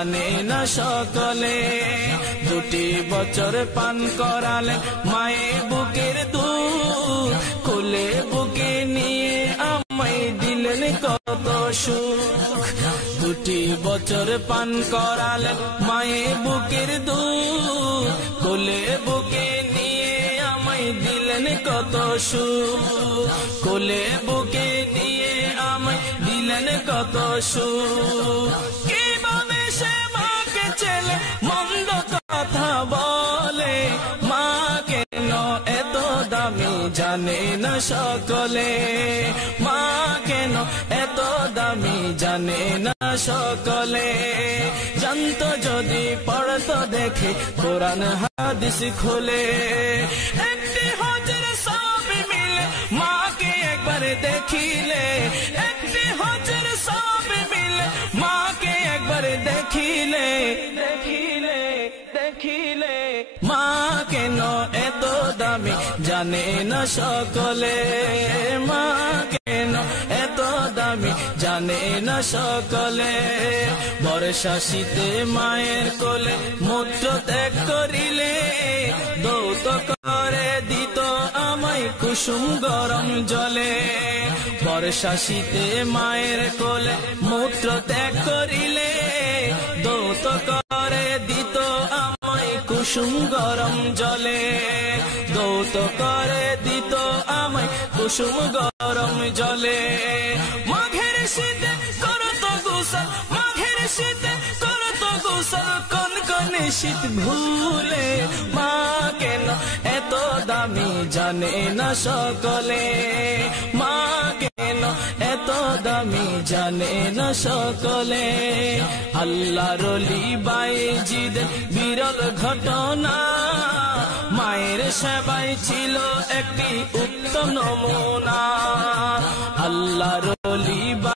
জানে না সকলে। 2টি বছর পান করালে মায়ের বুকের দুধ, কোলে বুকে নিয়ে আমায় দিলেন কত সুখ। 2টি বছর পান করালে মায়ের বুকের দুধ, কোলে বুকে নিয়ে আমায় দিলেন কত সুখ। কোলে বুকে নিয়ে আমায় দিলেন কত সুখ। কিভাবে সে মাকে ছেলে মন্দ কথা বলে, মা কেন এত দামি জানে না সকলে। মা কেন এত দামি জানে না সকলে। জানতো যদি পড়তো দেখে কোরআন হাদিস খুলে। একটি হজের সব মিলে মাকে একবার দেখিলে, একটি হজের সব মিলে মাকে একবার দেখিলে, দেখিলে দেখিলে। মা কেন এত দামি জানে না সকলে। মা কেন এত দামি জানে না সকলে। বর্ষা শীতে মায়ের কোলে মূত্র ত্যাগ করিলে, দৌত করে দিত আমায় কুসুম গরম জলে। বর্ষা শীতে মায়ের কোলে মূত্র ত্যাগ করিলে, দৌত করে দিত আমায় কুসুম গরম জলে। দৌত করে দিত আমায় কুসুম গরম জলে। মাঘের শীতে করত গোসল, মাঘের শীতে করত গোসল, কনকনে শীত ভুলে। মা কেন এত দামি জানে না সকলে। মা কেন এত দামি জানে না সকলে। আল্লাহর ওলি বাইজিদ বিরল ঘটনা, মায়ের সেবাই ছিল একটি উত্তম নমুনা। আল্লাহর ওলি